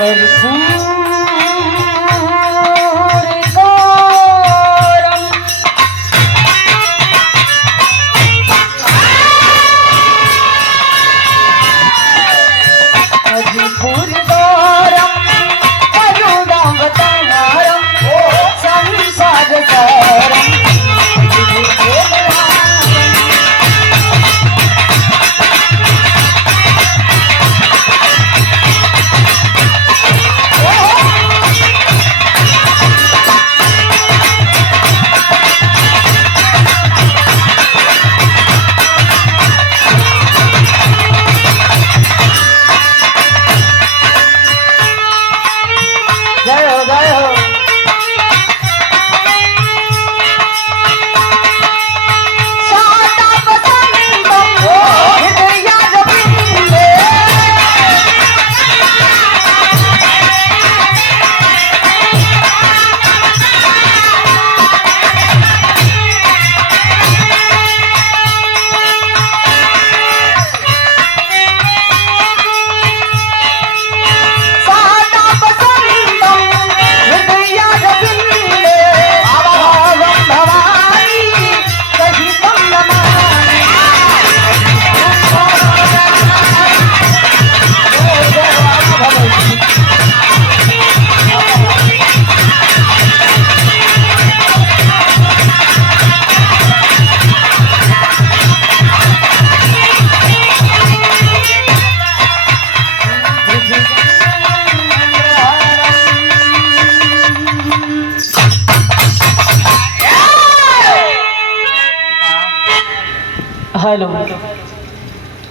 Hello.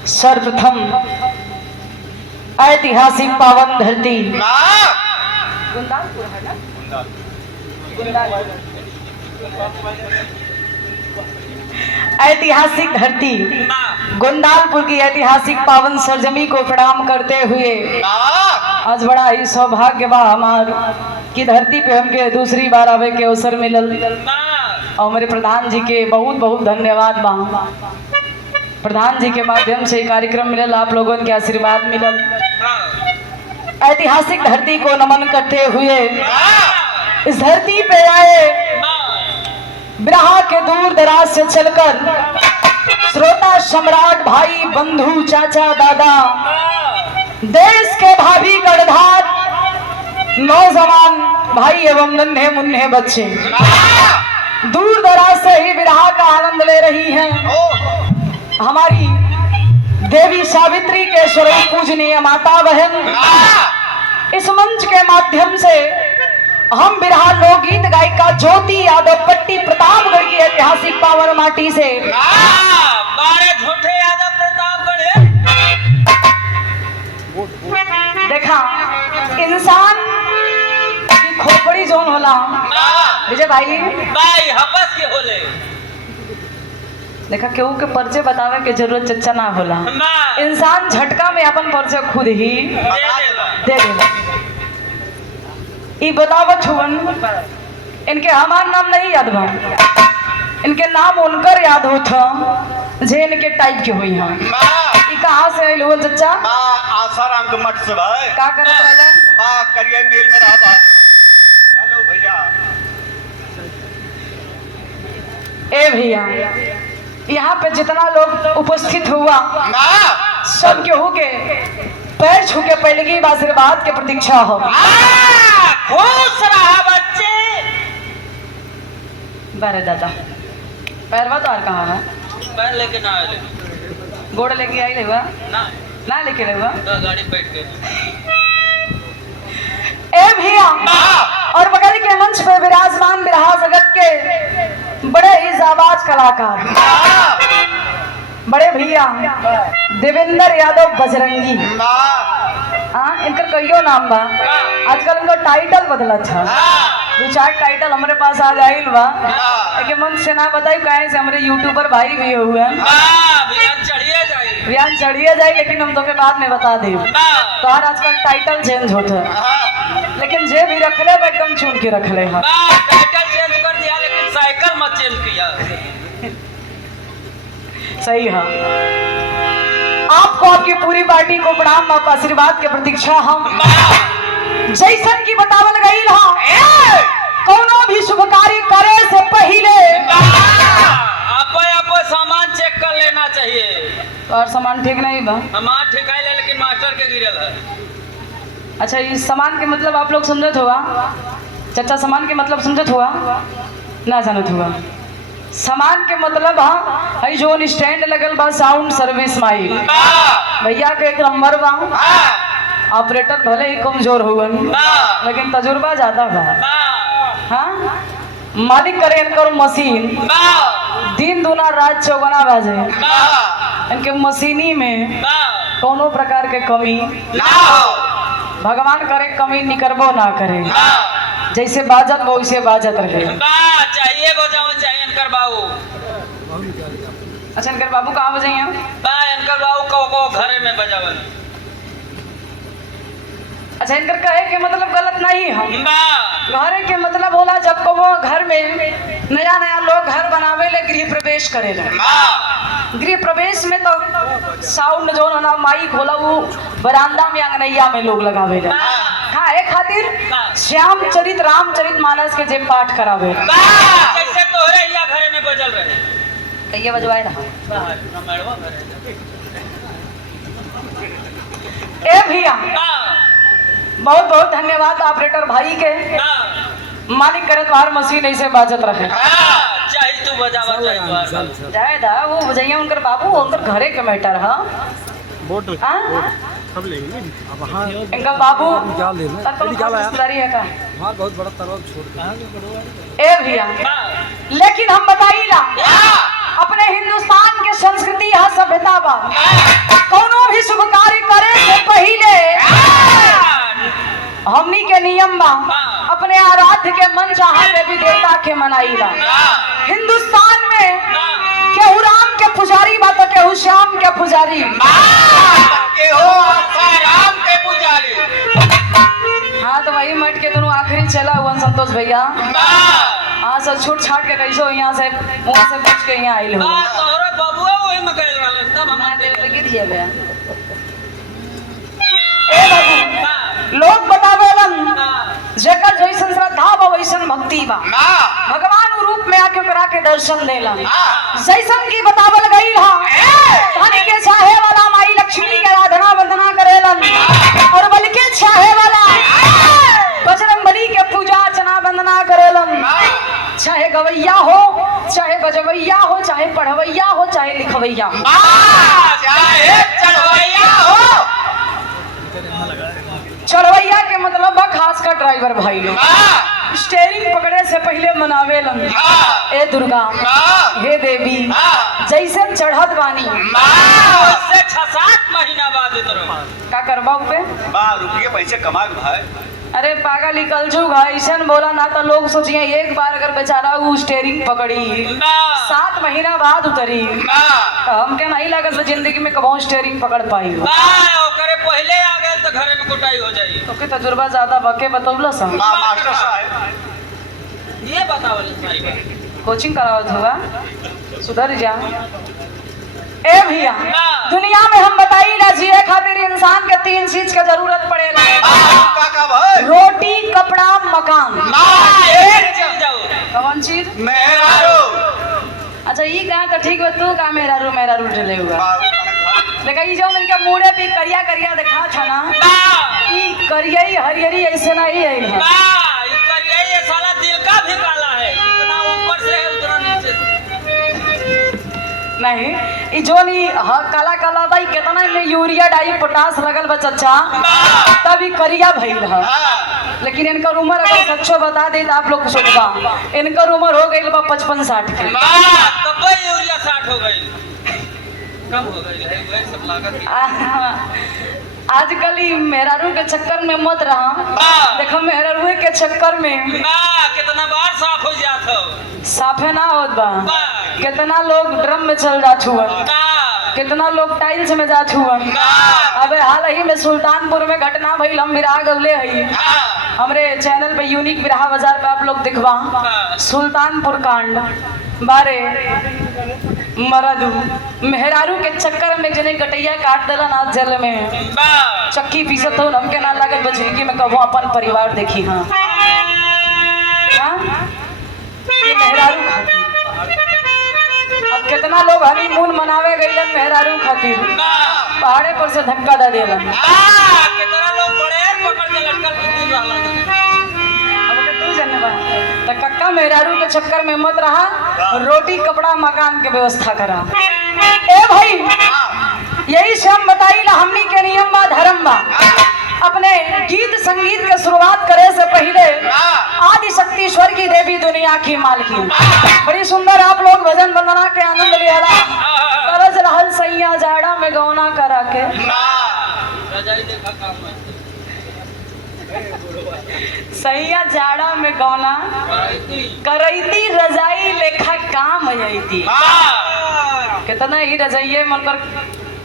सर्वप्रथम ऐतिहासिक पावन धरती गुंदालपुर है ना, ऐतिहासिक धरती गुंदालपुर की ऐतिहासिक पावन सरजमी को प्रणाम करते हुए आज बड़ा ही सौभाग्य बा हमार की धरती पे हमके दूसरी बार आवे के अवसर मिलल और मेरे प्रधान जी के बहुत बहुत धन्यवाद बा। प्रधान जी के माध्यम से कार्यक्रम मिलल, आप लोगों के आशीर्वाद मिलल। ऐतिहासिक धरती को नमन करते हुए इस धरती पे आए बिरहा के दूर दराज से चलकर श्रोता सम्राट भाई बंधु चाचा दादा देश के भाभी गणधार नौजवान भाई एवं नन्हे मुन्ने बच्चे दूर दराज से ही बिरहा का आनंद ले रही हैं। हमारी देवी सावित्री के स्वरूप पूजनीय माता बहन इस मंच के माध्यम से हम बिरहा लोकगीत गायिका ज्योति यादव पट्टी प्रतापगढ़ की ऐतिहासिक पावन माटी से यादव प्रतापगढ़ देखा इंसान की खोपड़ी जोन होला विजय भाई हपस के होले देखा केहू के परिचय बतावे के जरूरत चच्चा ना होला। इंसान झटका में अपन परिचय खुद ही दे देला। ई बतावत हुवन इनके हमार नाम नहीं याद बा, इनके नाम उनकर याद होता जे इनके टाइप के हुई हैं। ई कहाँ से आइल हुवन चच्चा? आसाराम के मठ से भाई। का करत रहलन? करिया मेल में रहा बाजू। हेलो भैया। ए भैया यहाँ पे जितना लोग उपस्थित हुआ सब केहू के पैर छू के पहले की आशीर्वाद के प्रतीक्षा हो। खुश रहा बच्चे। बारे दादा पैरवा तो और कहाँ है? पैर लेके ना आए गोड़ लेके आई लेवा ना लेके लेवा गाड़ी बैठ के। ए भैया और बगल के मंच पे विराजमान बिरहा जगत के बड़े ही जाबाज कलाकार बड़े भैया देवेंद्र यादव बजरंगी। इनका कईयो नाम बा, आजकल इनका टाइटल बदला था। दो चार टाइटल हमारे पास आ जाइल बा, लेकिन मन से ना बताई कहे से हमारे यूट्यूबर भाई भी हुए हैं। बयान चढ़िए जाए लेकिन हम तुम्हें बाद में बता दे। तो आजकल टाइटल चेंज होता है, लेकिन जे भी रख ले एकदम चुन के रख ले। टाइटल चेंज कर दिया लेकिन साइकिल मत चेंज किया। सही है। आपको आपकी पूरी पार्टी को प्रणाम, आपका आशीर्वाद की प्रतीक्षा हम। जैसन की बतावल गई रहा कोनो भी शुभ कार्य करे से पहले आपो सामान चेक कर लेना चाहिए। और सामान ठीक नहीं बा। सामान ठीक है लेकिन मास्टर के गिरल है। अच्छा इस सामान के मतलब आप लोग समझत हुआ चाचा, सामान के मतलब समझत हुआ ना जानत हुआ। सामान के मतलब है जो स्टैंड लगल बा साउंड सर्विस माइक भैया के एक नंबर बा। ऑपरेटर भले ही कमजोर हुवन लेकिन तजुर्बा ज्यादा बा। हाँ मालिक करे इनकर मशीन दिन दूना रात चौगुना बाजे। इनके मशीनी में कोनो प्रकार के कमी भगवान करे कमी निकरबो ना करे। जैसे बाजत वो वैसे बाजत रहे। चाहिए गो जाओ चाहिए इनकर बाबू। अच्छा इनकर बाबू कहाँ बजाइए? इनकर बाबू को घरे में बजावल। अच्छा इनकर कहे के मतलब गलत नहीं हम घरे के मतलब होला जब को वो घर में नया नया लोग घर बनावे ले गृह प्रवेश करे ले। गृह प्रवेश में तो साउंड जो ना माइक होला वो बरामदा में अंगनैया में लोग लगावे ले। हाँ एक खातिर श्याम चरित रामचरित मानस के जे पाठ करावे जैसे तोहरे या घरे में बजल रहे कहिए बजवाए ना। ए भैया बहुत बहुत धन्यवाद ऑपरेटर भाई के। मालिक करे तुम्हार मशीन ऐसे बाजत रहे। चाहिए तू बजावा चाहिए जाए दा वो बजाइए उनकर बाबू उनकर घरे के मैटर है। इनका बाबू रिश्तेदारी है का बहुत बड़ा तालाब छोड़ ए भैया। लेकिन हम बताइए ना अपने हिंदुस्तान के संस्कृति यहाँ सभ्यता बा कोनो भी शुभ कार्य करे से पहले हमनी के नियम बा अपने आराध्य के मन चाहा देवी देवता के मनाईला। हिंदुस्तान में केहू राम के पुजारी बा तो केहू श्याम के पुजारी राम के पुजारी। हाँ तो वही मट के दोनों आखिरी चला हुआ संतोष भैया। हाँ सब छूट छाट के कैसो यहाँ से मुँह से बच के यहाँ आइल हो। तोहरे बबुआ वही में गइल रहलन तब हम लगी दिए बे। ए बाबू लोग बतावेलन जेकर जैसन श्रद्धा बा वैसन भक्ति बा भगवान रूप में आके करा के दर्शन देला। जैसन की बतावल गई हा धन के चाहे वाला माई लक्ष्मी के आराधना वंदना करेलन और बल के चाहे वाला बजरंगबली के पूजा अर्चना वंदना करेलन। चाहे गवैया हो चाहे बजवैया हो चाहे पढ़वैया हो चाहे लिखवैया हो चाहे चढ़वैया हो। चढ़वैया के मतलब बा खास कर ड्राइवर भाई लोग स्टेयरिंग पकड़े से पहले मनावेलन ए दुर्गा हे देवी जैसे चढ़त बानी उससे 6-7 महीना बाद उतरो का करबा पे रुपये पैसे कमा के भाई। अरे पागल निकल जूगा ऐसा बोला ना तो लोग सोचिए एक बार अगर बेचारा वो स्टेयरिंग पकड़ी 7 महीना बाद उतरी तो हमके नहीं लगत तो जिंदगी में कबो स्टेयरिंग पकड़ पाई हो। करे पहले आ गए तो घरे में कुटाई हो जाई। तो के तजुर्बा ज्यादा बके बतौला सा मास्टर साहब ये बतावल भाई कोचिंग करावत होगा सुधर जा। ए भैया दुनिया में हम बताई ना जिए खातिर इंसान के 3 चीज का जरूरत पड़ेला रोटी कपड़ा मकान। कौन चीज? मेहरारू। अच्छा ये कहा तो ठीक है तू का मेहरारू चले हुआ देखा ये जो इनके मुड़े पे करिया करिया देखा था ना ये करिया हरियरी ऐसे ना ही है ये साला दिल का भी काला है जितना ऊपर से है उतना नीचे से नहीं ये जो नहीं काला काला भाई कितना में यूरिया डाई पोटास लगल बा चच्चा तभी करिया भइल है। लेकिन इनकर उम्र अगर सच्चो बता दे तो आप लोग सोचबा इनकर उम्र हो गई बा 55-60 के। तब यूरिया 60 हो गई कम हो गई है वही सब लागत। आजकल ही मेहरारू के चक्कर में मत रहा देखो मेहरारू के चक्कर में कितना बार साफ हो जात हो साफे ना होत बा कितना लोग ड्रम में चल जात हुआ कितना लोग टाइल्स में जात हुआ। अबे हाल ही में सुल्तानपुर में घटना भइल हम बिराह गौले हई हमरे चैनल पे यूनिक बिराह बाजार पे आप लोग दिखवा सुल्तानपुर कांड बारे मरद मेहरारू के चक्कर में जने गटैया काट देला ना जल में चक्की पीसत हो हमके ना लागत बजरिकी में कबो अपन परिवार देखी। हाँ हाँ ये मेहरारू खातिर अब कितना लोग हनीमून मनावे गइलन मेहरारू खातिर पहाड़े पर से धक्का दे देलन। कितना लोग बड़े पकड़ के लटकल कुत्ती रहला अब के तू जाने बा त कक्का मेहरारू के चक्कर में मत रहा, रोटी कपड़ा मकान के व्यवस्था करा। ए भाई यही से हम बताइला हमनी के नियम बा धर्म बा। अपने गीत संगीत के शुरुआत करे से पहले आदि शक्ति ईश्वर की देवी दुनिया की मालकी बड़ी सुंदर आप लोग भजन वंदना के आनंद लियाला तरस रहल सैया जाड़ा में गौना करा के रजाई देखा काम में सैया जाड़ा में गौना करैती रजाई लेखा काम अयती। कितना ही रजाइये मन पर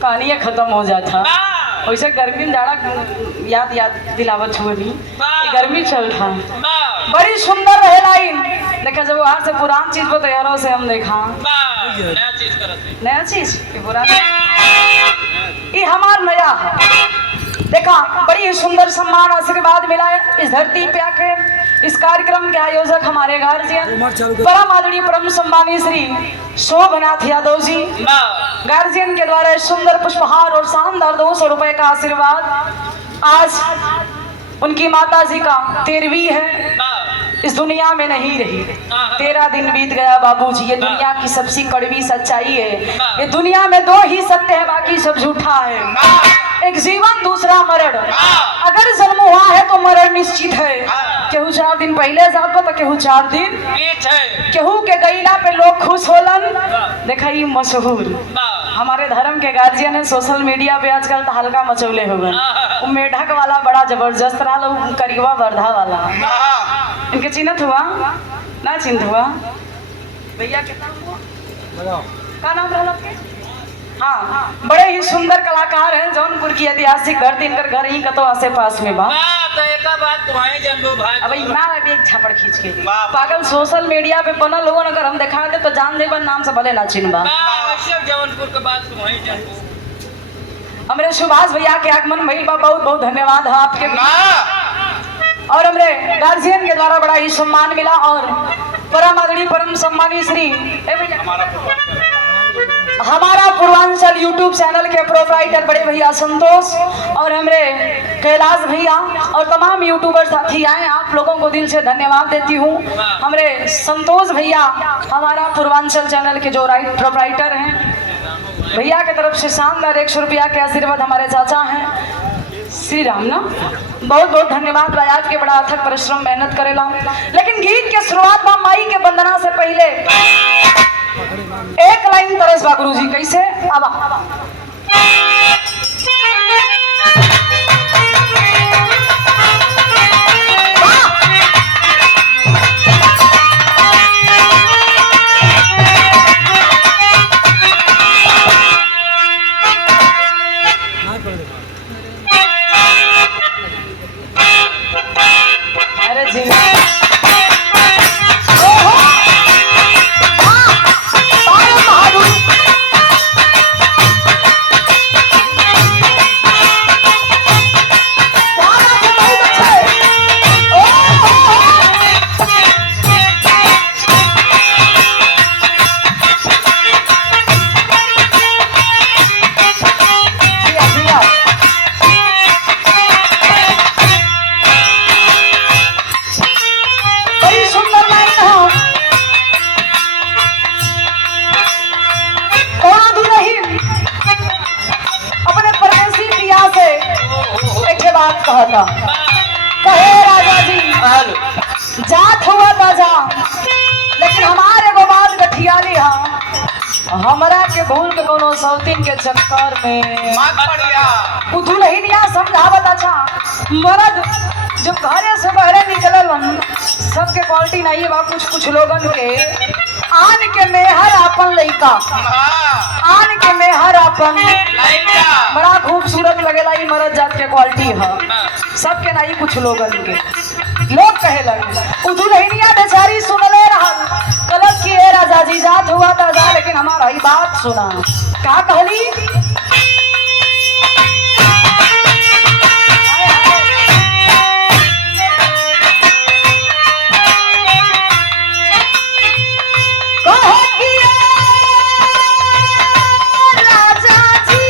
कहानियां खत्म हो जाता वैसे गर्मी में जाड़ा याद दिलावत हुए नहीं गर्मी चल था बड़ी सुंदर रहे लाइन देखा जब वहां से पुरान चीज को तैयारों से हम देखा नया चीज पुराना ये हमार नया है। देखा बड़ी सुंदर सम्मान आशीर्वाद मिला है इस धरती पे आके। इस कार्यक्रम के आयोजक हमारे गार्जियन परम आदरणीय परम सम्मानीय श्री शोभनाथ यादव जी गार्जियन के द्वारा सुंदर पुष्पहार और शानदार 200 रुपए का आशीर्वाद। आज उनकी माता जी का 13वीं है, इस दुनिया में नहीं रही। 13 दिन बीत गया बाबूजी, ये दुनिया की सबसे कड़वी सच्चाई है। ये दुनिया में 2 ही सत्य है, बाकी सब झूठा है। एक जीवन दूसरा मरण, अगर जन्म हुआ है तो मरण निश्चित है। केहू 4 दिन पहले जातो तो केहू 4 दिन, केहू के गईला पे लोग खुश होलन। देखा ये मशहूर हमारे धर्म के गार्जियन है, सोशल मीडिया पे आजकल तो हल्का मचौले हो गए। वो मेढक वाला बड़ा जबरदस्त रहा, करीबा वर्धा वाला इनके चिन्हत हुआ ना चिन्हत हुआ भैया के नाम हुआ का नाम रहा आपके? हाँ बड़े ही सुंदर कलाकार हैं। जौनपुर की ऐतिहासिक घर इनकर घर ही कतो आसे पास में बा। अब मैं एक छापड़ खींच के पागल सोशल मीडिया पे बनल लोगन अगर हम दिखा दे तो जान देबन नाम से भले ना चिन्हबा। जौनपुर के बाद हमरे सुभाष भैया के आगमन भइल बा, बहुत बहुत धन्यवाद है आपके। और हमरे गार्जियन के द्वारा बड़ा ही सम्मान मिला और परम आदरणीय परम सम्मानीय श्री हमारा पूर्वांचल यूट्यूब चैनल के प्रोप्राइटर बड़े भैया संतोष और हमरे कैलाश भैया और तमाम यूट्यूबर साथी आए, आप लोगों को दिल से धन्यवाद देती हूँ। हमरे संतोष भैया हमारा पूर्वांचल चैनल के जो प्रोप्राइटर हैं, भैया की तरफ से शानदार 100 रुपया के आशीर्वाद हमारे चाचा हैं श्री राम ना, बहुत बहुत धन्यवाद। रायात के बड़ा अथक परिश्रम मेहनत करेला। लेकिन गीत के शुरुआत में माई के वंदना से पहले एक लाइन तरस बा गुरुजी कैसे अब अरे जी कहता कहे राजा जी जात हुआ ताजा, लेकिन हमारे को बात गठियाली हमरा के भूल के कोनो सौतीन के चक्कर में दुल्हनिया समझावत। अच्छा मर्द जो घरे से बहरे निकलल सबके क्वालिटी नहीं बा, कुछ कुछ लोगन के आन के मेहर अपन लइका, हाँ आन के मेहर अपन लाइका बड़ा खूबसूरत लगेला। ई मरद जात के क्वालिटी है, हाँ। सबके नहीं कुछ लोगन के लोग कहे लगे उ दुल्हनिया बेचारी सुनले रहल कलश की ए राजा जी जात हुआ तो जा, लेकिन हमारा ही बात सुना का कहली। कहो कि राजा जी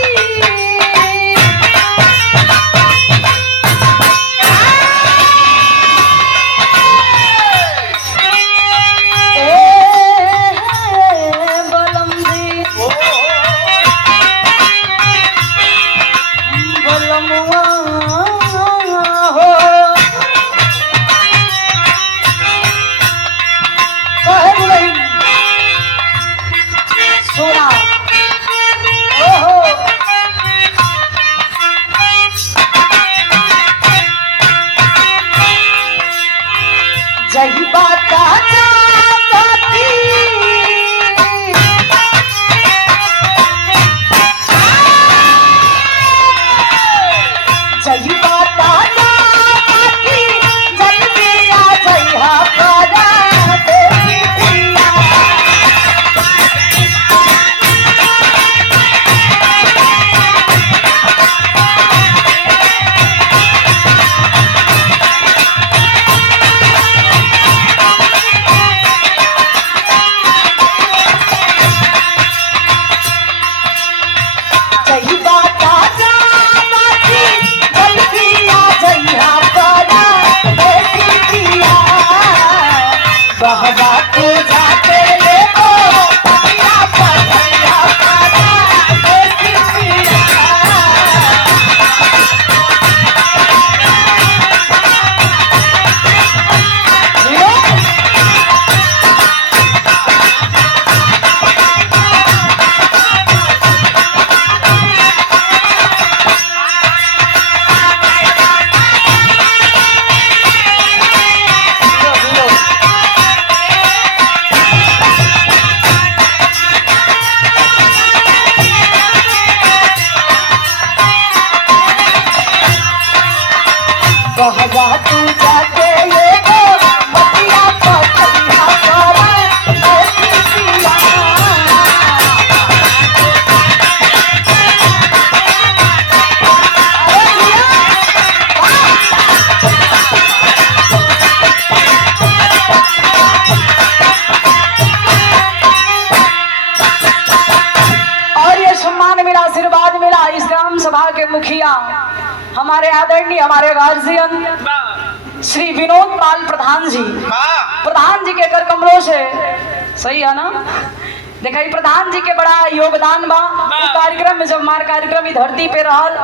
जही बात जही बात जल्दी आ जइहा पारा देवी पिया। जही बात जल्दी आ जइहा पारा देवी पिया। बहवा तू जाते ले ओ पिया पतिया पारा देवी पिया। बहवा तू जाते ये गो बतिया पतिया पारा देवी पिया। और ये सम्मान मिला, आशीर्वाद मिला इस ग्राम सभा के मुखिया हमारे आदरणीय हमारे गार्जियन श्री विनोद पाल प्रधान जी। हाँ प्रधान जी के कर कमरों से सही है ना, देखा प्रधान जी के बड़ा योगदान बा। उ कार्यक्रम में जब हमारे कार्यक्रम ही धरती पे रहल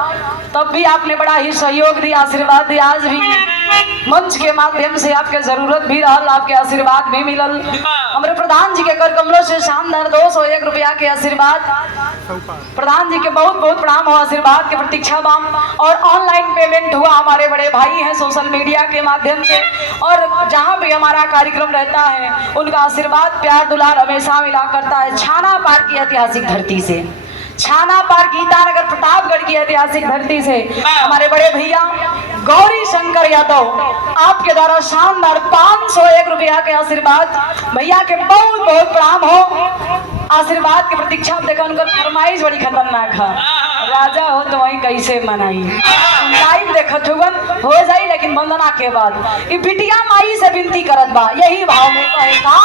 तब भी आपने बड़ा ही सहयोग दिया, आशीर्वाद दिया। आज भी मंच के माध्यम से आपके जरूरत भी रहल, आपके आशीर्वाद भी मिलल। हमारे प्रधान जी के कर कमरों से शानदार 201 रुपया के आशीर्वाद। प्रधान जी के बहुत बहुत प्रणाम हो, आशीर्वाद के प्रतीक्षा बा। और ऑनलाइन पेमेंट हुआ, हमारे बड़े भाई हैं सोशल मीडिया के माध्यम से, और जहाँ भी हमारा कार्यक्रम रहता है उनका आशीर्वाद प्यार दुलार हमेशा मिला करता है। छाना पार की ऐतिहासिक धरती से, छाना पार गीतानगर प्रतापगढ़ की ऐतिहासिक धरती से हमारे बड़े भैया गौरी शंकर यादव आपके द्वारा शानदार 501 रुपया के आशीर्वाद। भैया के बहुत बहुत प्रणाम हो, आशीर्वाद की प्रतीक्षा। देखो उनका फरमाइश बड़ी खतरनाक है, राजा हो तो वही कैसे मनाई। लाइव देखत हुवन हो जाई, लेकिन वंदना के बाद ई बिटिया माई से विनती करत बा, यही भाव में कहे का।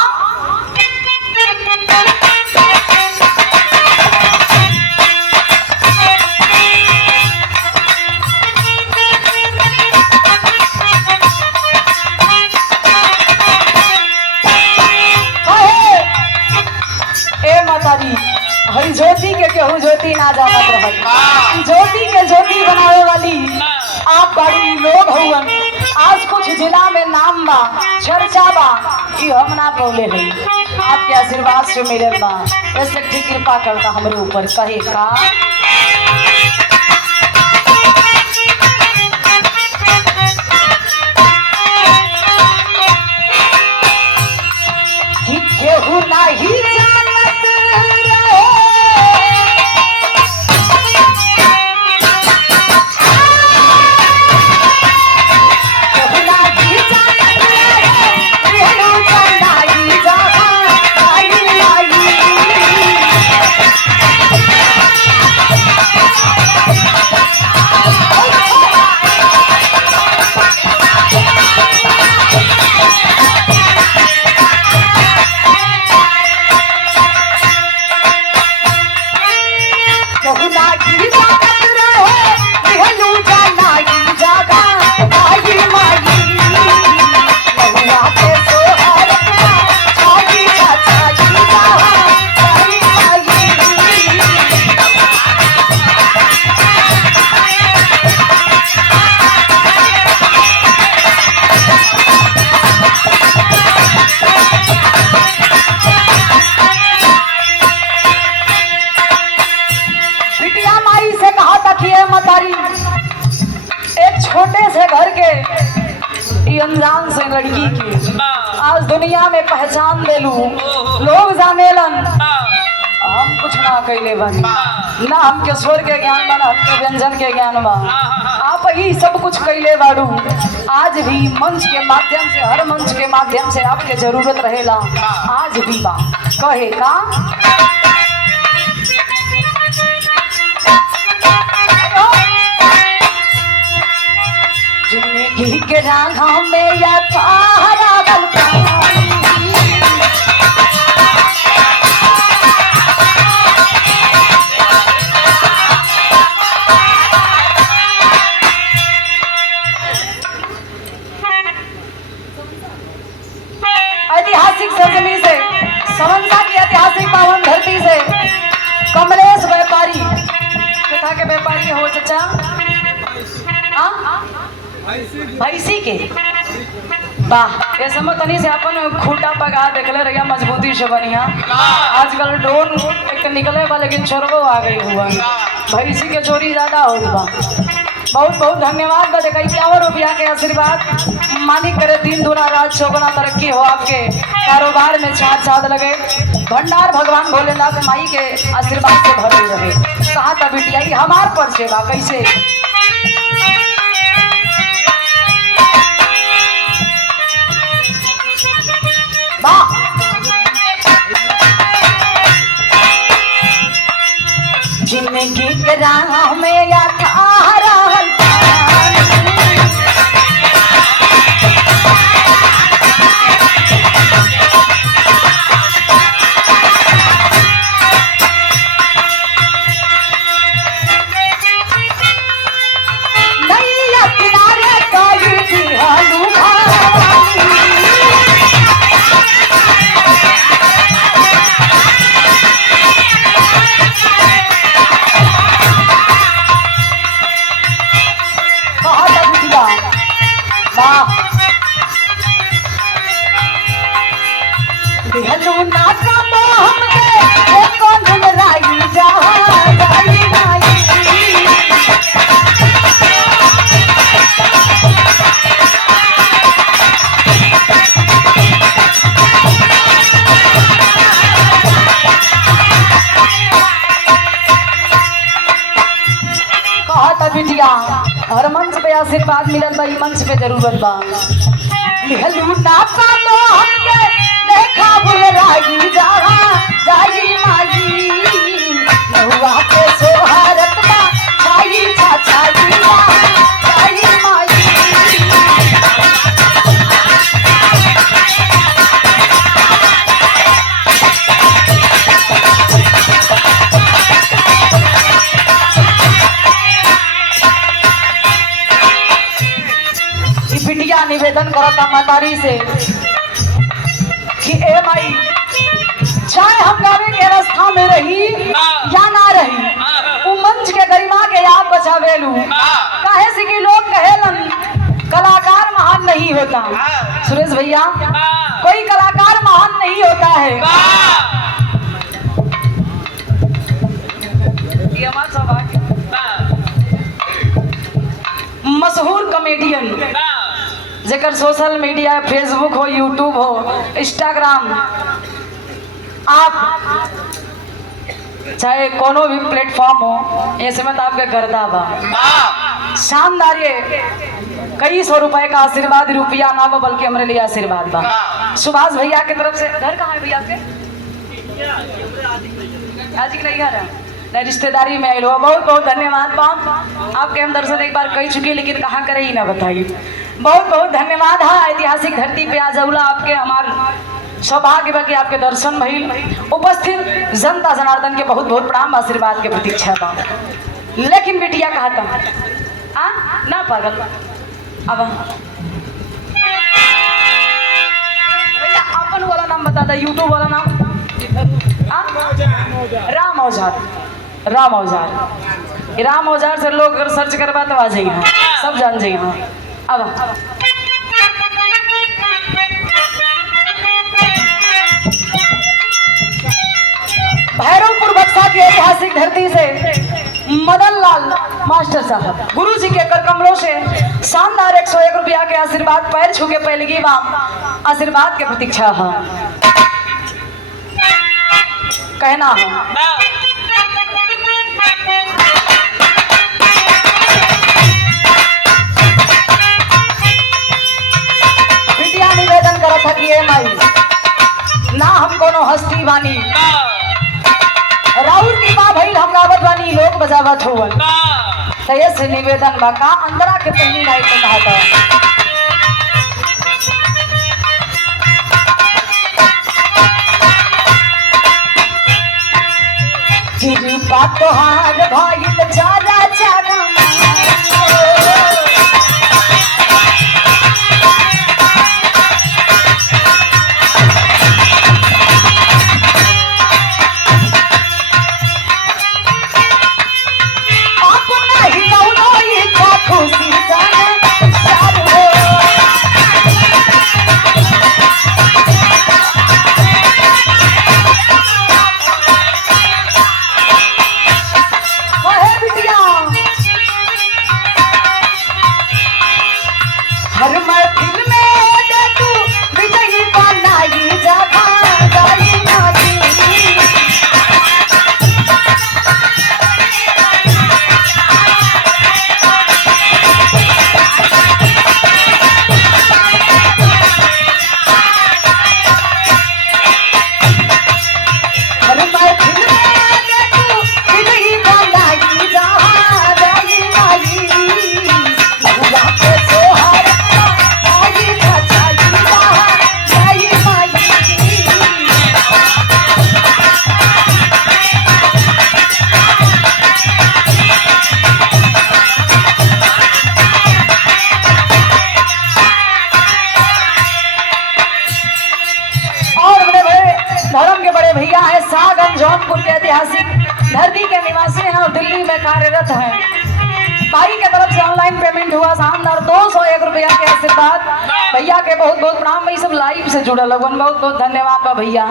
ए माताजी हरी ज्योति के केहू ज्योति ना जानत रहल, ज्योति के ज्योति बनावे वाली आप बड़ी लोग हुवन। आज कुछ जिला में नाम बा, चर्चा बा कि हम ना बोले हैं, आपके आशीर्वाद से मिलल बा। ऐसे ठीक कृपा करता हमारे ऊपर कहे का। केहू नाही के ये अनजान से लड़की के आज दुनिया में पहचान दे लू, लोग जानेलन हम कुछ ना कैले बनी, ना हमके स्वर के ज्ञान बा, ना हमके व्यंजन के ज्ञान बा, आप ही सब कुछ कैले बाड़ू। आज भी मंच के माध्यम से, हर मंच के माध्यम से आपके जरूरत रहेला, आज भी बा कहे का जिंदगी के राह में या तारा ऐतिहासिक सरजमी से, समन्सा की ऐतिहासिक पावन धरती से कमलेश व्यापारी कथा के व्यापारी हो चचा भैंसी के वाह ये समय तनी से अपन खूटा पगा देखले रहिया मजबूती से बढ़िया। आजकल ड्रोन एक निकले बा लेकिन चोरवो आ गई हुआ, भैंसी के चोरी ज्यादा हो बा। बहुत बहुत धन्यवाद बा। देखा 51 रुपया के आशीर्वाद मालिक करे, 3 दूना रात चौगुना तरक्की हो, आपके कारोबार में चार चांद लगे, भंडार भगवान भोलेनाथ माई के आशीर्वाद से भरे रहे। कहा था बिटिया हमार पर से बा कैसे जिंदगी के राह में या थारा नैया किनारे काली दिहालू बिटिया हर मंच पे आशीर्वाद मिलल बा, ई मंच पे जरूरत बा। निहलू ना पालो हमके देखा बुलराई जहां जाई माई नहुआ के सोहरत बा छाई छाछाई जाई माई। बिटिया निवेदन करता मातारी से कि ए माई चाहे हम गावे के रास्ता में रही या ना रही, वो मंच के गरिमा के याद बचावेलू। काहे से कि लोग कहेलन कलाकार महान नहीं होता। सुरेश भैया कोई कलाकार महान नहीं होता है, ये हमारा सौभाग्य। मशहूर कॉमेडियन जेकर सोशल मीडिया फेसबुक हो, यूट्यूब हो, इंस्टाग्राम, आप चाहे कोनो भी प्लेटफॉर्म हो, ऐसे में तो आपके गर्दा बा शानदार। ये कई सौ रुपए का आशीर्वाद, रुपया ना बा बल्कि हमारे लिए आशीर्वाद बा। सुभाष भैया की तरफ से। घर कहाँ है भैया के? आज नहीं घर है, रिश्तेदारी में आए हो। बहुत बहुत धन्यवाद बा। आपके हम दर्शन एक बार कही चुकी, लेकिन कहाँ करे ही ना बताइए। बहुत बहुत धन्यवाद। हाँ, ऐतिहासिक धरती पे आज अवला आपके हमार सौभाग्य बा कि आपके दर्शन भइल। उपस्थित जनता जनार्दन के बहुत बहुत प्रणाम, आशीर्वाद के प्रतीक्षा बा। लेकिन बिटिया कहा था ना पागल अब भैया अपन वाला नाम बता दे, यूट्यूब वाला नाम राम औजार। राम औजार, राम औजार से लोग अगर सर्च करवा तो आ जाइए, सब जान जाइए। हाँ अब भैरवपुर बक्सा की ऐतिहासिक धरती से मदन लाल मास्टर साहब गुरु जी के कर कमलों से शानदार 101 रुपया के आशीर्वाद पैर छू के पहलगी बाम आशीर्वाद के प्रतीक्षा है कहना है विद्या निवेदन करा था कि माई ना हम कोनो हस्ती बानी राउर की बा भइल हम गावत बानी लोग बजावत होवन तय से निवेदन बा का अंदरा के पहली लाइट में कहा था कृपा तोहार भइल चारा चारा जौनपुर के ऐतिहासिक धरती के निवासी हैं और दिल्ली में कार्यरत हैं। भाई के तरफ से ऑनलाइन पेमेंट हुआ शानदार 201 रुपया के आशीर्वाद भैया के बहुत बहुत प्रणाम। भाई सब लाइव से जुड़े लगन बहुत बहुत धन्यवाद बा भैया।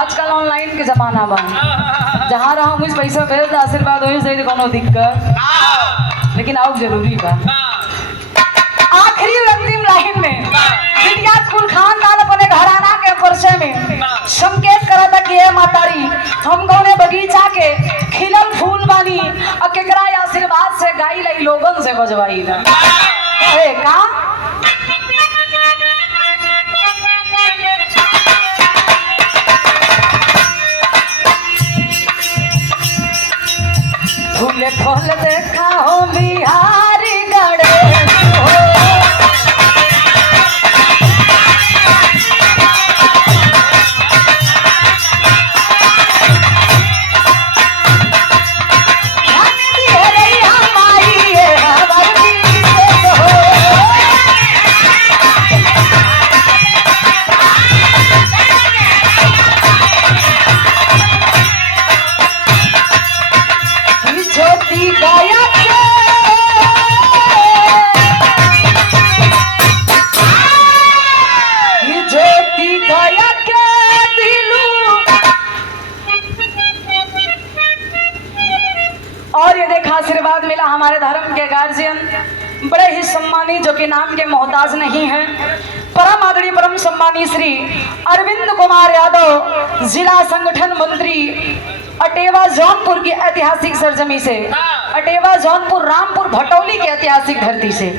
आजकल ऑनलाइन के जमाना बा जहाँ रहो मुझ पैसा भेज दे आशीर्वाद हो जाए कोनो दिक्कत लेकिन आओ जरूरी बा। आखिरी अंतिम लाइन में बिटिया कुल खानदान अपने घराना के परिचय में संकेत करा था कि मातारी हम गौने बगीचा के खिलल फूल बानी और केकरा आशीर्वाद से गाई लाई लोगन से बजवाई ना कहे का फूले फल देखा हो बिहारी गणेश हो और ये देखा आशीर्वाद मिला हमारे धर्म के गार्जियन बड़े ही सम्मानी जो कि नाम के मोहताज नहीं है परम आदरणीय परम सम्मानी श्री अरविंद कुमार यादव जिला संगठन मंत्री अटेवा जौनपुर की ऐतिहासिक सरजमी से अटेवा जौनपुर रामपुर भटौली की ऐतिहासिक धरती से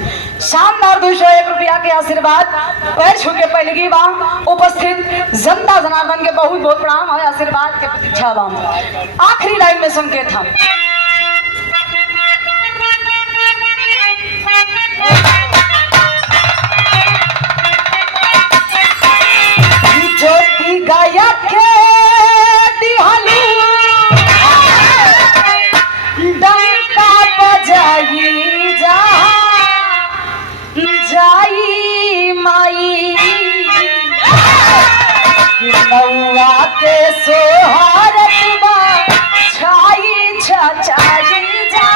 शानदार 201 रुपया के आशीर्वाद पैर छू के पहलगी बाम उपस्थित जनता जनार्दन के बहुत बहुत प्रणाम है आशीर्वाद के प्रतीक्षा बाम। आखिरी लाइन में संकेत हम ज्योति गायक के दिहालू डंका बजाई जा जाई माई नौआ के सोहरत बा छाई छाई जा